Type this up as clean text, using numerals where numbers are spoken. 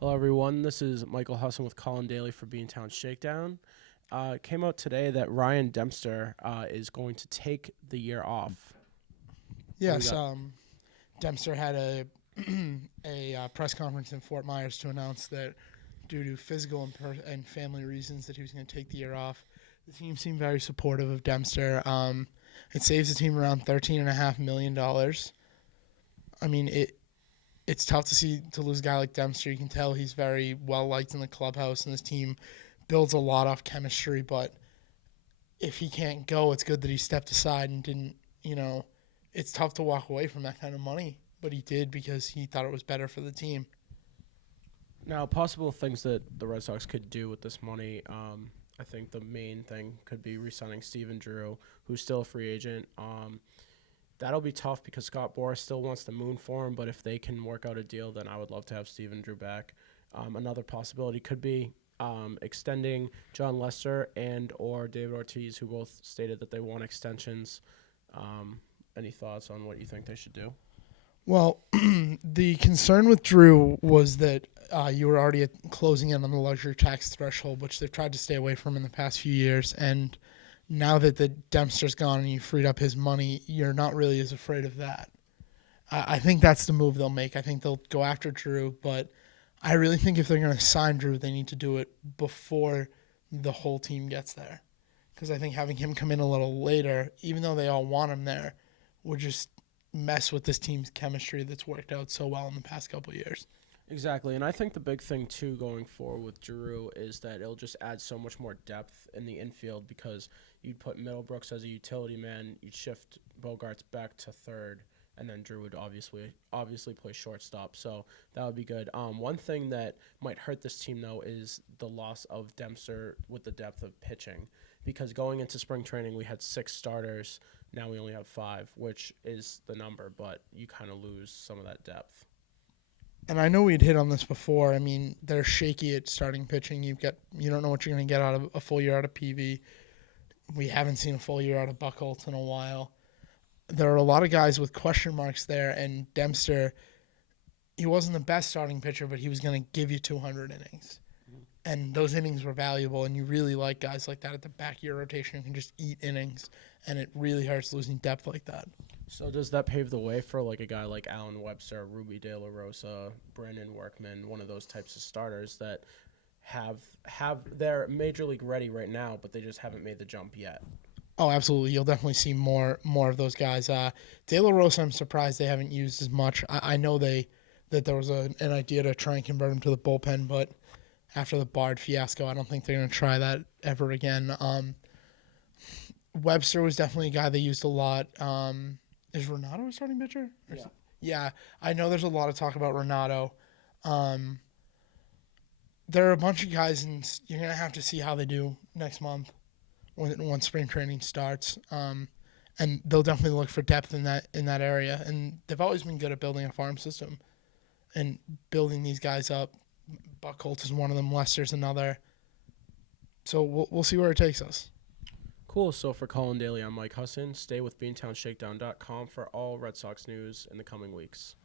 Hello, everyone. This is Michael Husson with Colin Daly for Beantown Shakedown. It came out today that Ryan Dempster is going to take the year off. What do we Yes, got? Dempster had a press conference in Fort Myers to announce that due to physical and family reasons that he was going to take the year off. The team seemed very supportive of Dempster. It saves the team around $13.5 million. I mean, it's tough to lose a guy like Dempster. You can tell he's very well liked in the clubhouse, and this team builds a lot off chemistry. But if he can't go, it's good that he stepped aside and didn't. It's tough to walk away from that kind of money, but he did because he thought it was better for the team. Now, possible things that the Red Sox could do with this money. I think the main thing could be re-signing Steven Drew, who's still a free agent. That'll be tough because Scott Boras still wants the moon for him, but if they can work out a deal, then I would love to have Steven Drew back. Another possibility could be extending John Lester and or David Ortiz, who both stated that they want extensions. Any thoughts on what you think they should do? Well, the concern with Drew was that you were already closing in on the luxury tax threshold, which they've tried to stay away from in the past few years. And now that the Dempster's gone and you freed up his money, you're not really as afraid of that. I think that's the move they'll make. I think they'll go after Drew, but I really think if they're going to sign Drew, they need to do it before the whole team gets there. Because I think having him come in a little later, even though they all want him there, would just mess with this team's chemistry that's worked out so well in the past couple of years. Exactly, and I think the big thing too going forward with Drew is that it'll just add so much more depth in the infield because you'd put Middlebrooks as a utility man, you'd shift Bogarts back to third, and then Drew would obviously play shortstop. So that would be good. One thing that might hurt this team though is the loss of Dempster with the depth of pitching, because going into spring training we had 6 starters. Now we only have 5, which is the number, but you kind of lose some of that depth. And I know we'd hit on this before. I mean, they're shaky at starting pitching. You don't know what you're going to get out of a full year out of PV. We haven't seen a full year out of Buchholz in a while. There are a lot of guys with question marks there, and Dempster, he wasn't the best starting pitcher, but he was going to give you 200 innings. And those innings were valuable, and you really like guys like that at the back of your rotation who can just eat innings, and it really hurts losing depth like that. So does that pave the way for like a guy like Alan Webster, Ruby De La Rosa, Brandon Workman, one of those types of starters that have their major league ready right now, but they just haven't made the jump yet? Oh, absolutely. You'll definitely see more of those guys. De La Rosa, I'm surprised they haven't used as much. I know that there was an idea to try and convert him to the bullpen, but after the Bard fiasco, I don't think they're going to try that ever again. Webster was definitely a guy they used a lot. Is Renato a starting pitcher? Yeah. Yeah, I know there's a lot of talk about Renato. Um, there are a bunch of guys, and you're going to have to see how they do next month when spring training starts. And they'll definitely look for depth in that area. And they've always been good at building a farm system and building these guys up. Buchholz is one of them. Lester's another. So we'll see where it takes us. Cool. So for Colin Daly, I'm Mike Husson. Stay with BeantownShakedown.com for all Red Sox news in the coming weeks.